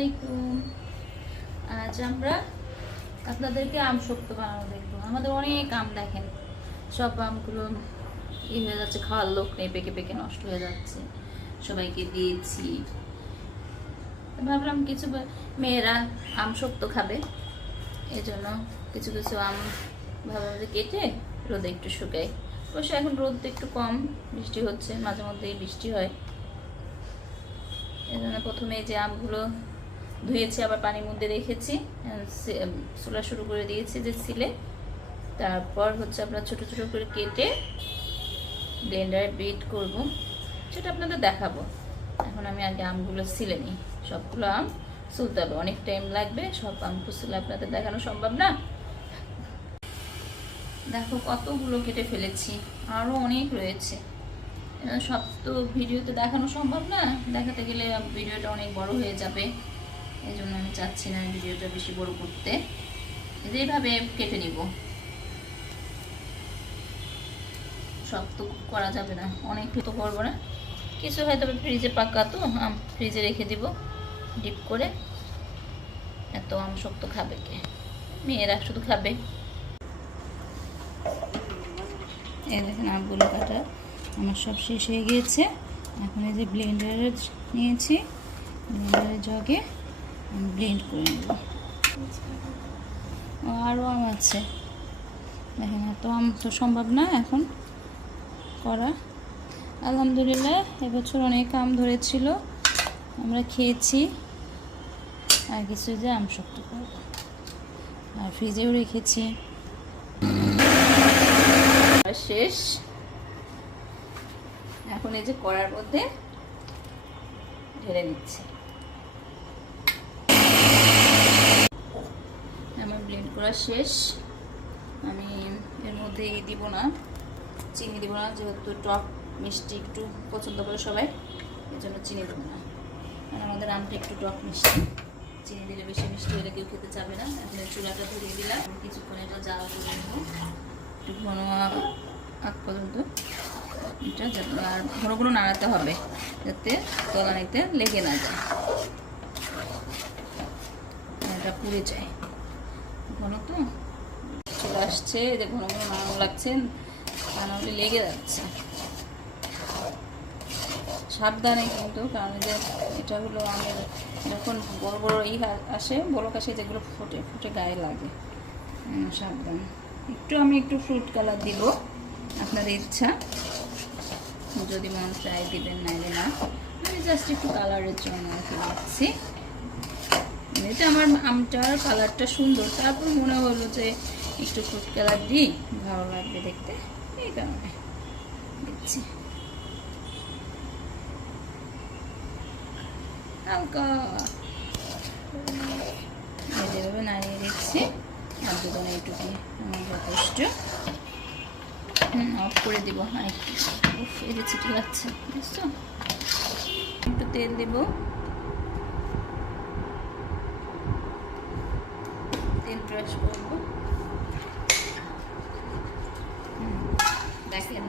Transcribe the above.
আলাইকুম। আজ আমরা আপনাদেরকে আম শক্ত বানানো দেখবো। আমাদের অনেক আম, দেখেন সব আমগুলো হয়ে যাচ্ছে, খাওয়ার লোক নেই, পেকে পেকে নষ্ট হয়ে যাচ্ছে। সবাইকে দিয়েছি, ভাবলাম কিছু মেয়েরা আম শক্ত খাবে, এই জন্য কিছু কিছু আম ভাবলাম যে কেটে রোদে একটু শুকাই। অবশ্য এখন রোদ একটু কম, বৃষ্টি হচ্ছে, মাঝে মধ্যে বৃষ্টি হয়। এই জন্য প্রথমে যে আমগুলো ধুয়েছি, আবার পানির মধ্যে রেখেছি, চুলা শুরু করে দিয়েছি যে সিলে। তারপর হচ্ছে আমরা ছোট ছোট করে কেটে ব্লেন্ডারে বিট করব, সেটা আপনাদের দেখাবো। এখন আমি আগে আমগুলো সিলে নিই। সবগুলো আম সুলতে হবে, অনেক টাইম লাগবে, সব আম সুলে আপনাদের দেখানো সম্ভব না। দেখো কতগুলো কেটে ফেলেছি, আরও অনেক রয়েছে। সব তো ভিডিওতে দেখানো সম্ভব না, দেখাতে গেলে ভিডিওটা অনেক বড় হয়ে যাবে। এই জন্য আমি চাচ্ছি না ভিডিওটা বেশি বড় করতে। এইভাবে কেটে নিব, সব তো করা যাবে না, অনেক তো করবো না। কিছু হয়তো ফ্রিজে পাকা, তো আম ফ্রিজে রেখে দিব ডিপ করে। এত আম শক্ত খাবে কে, মেয়েরা শুধু খাবে। এই দেখেন আমগুলো কাটা আমার সব শেষ হয়ে গিয়েছে। এখন এই যে ব্লেন্ডারে নিয়েছি, ব্লেন্ডারের জগে আমি ব্লেন্ড করে নেব। আরও আম আছে, দেখেন এত আম তো সম্ভব না এখন করা। আলহামদুলিল্লাহ এবছর অনেক আম ধরেছিল, আমরা খেয়েছি। আর কিছু যে আম শক্ত করব, আর ফ্রিজেও রেখেছি। শেষ, এখন এই যে কড়ার মধ্যে ঢেলে নিচ্ছি। আমার ব্লেন্ড করা শেষ। আমি এর মধ্যে দিব না, চিনি দিব না, যেহেতু টক মিষ্টি একটু পছন্দ করে সবাই, এই জন্য চিনি দেবো না। আর আমাদের আমটা একটু টক মিষ্টি, চিনি দিলে বেশি মিষ্টি হলে কেউ খেতে চাবে না। এখন চুলাটা ধরিয়ে দিলাম, কিছুক্ষণ এটা জাল করে নেব, একটু ঘন আগ পর্যন্ত। এটা আর ঘন ঘন নাড়াতে হবে, যাতে তলানিতে লেগে না যায়, এটা পুড়ে যায়। ঘন তো চলে আসছে, যে ঘন ঘন নাড়ানো লাগছে, তা নাহলে লেগে যাচ্ছে। সাবধানে কিন্তু, কারণ যে এটা হলো আমাদের যখন বড় বড় আসে, বলক আসে, যেগুলো ফুটে ফুটে গায়ে লাগে, সাবধান। আমি একটু ফ্রুট কালার দিব, আপনাদের ইচ্ছা, যদি মন চাই দিবেন, নাইলে না। আমি জাস্ট একটু কালারের জন্য আর কি দিচ্ছি। এতে আমার আমটার কালারটা সুন্দর, তারপর মনে হলো যে একটু ফ্রুট কালার দিই, ভালো লাগবে দেখতে, এই কারণে দিচ্ছি। হালকা যেভাবে নাড়িয়ে দিচ্ছি, আর দুটো এইটুকু আমার যথেষ্ট। অফ করে দিব। এই যে ছিটে যাচ্ছে, বুঝছো? একটু তেল দিব, তেল ব্রাশ করবো। দেখেন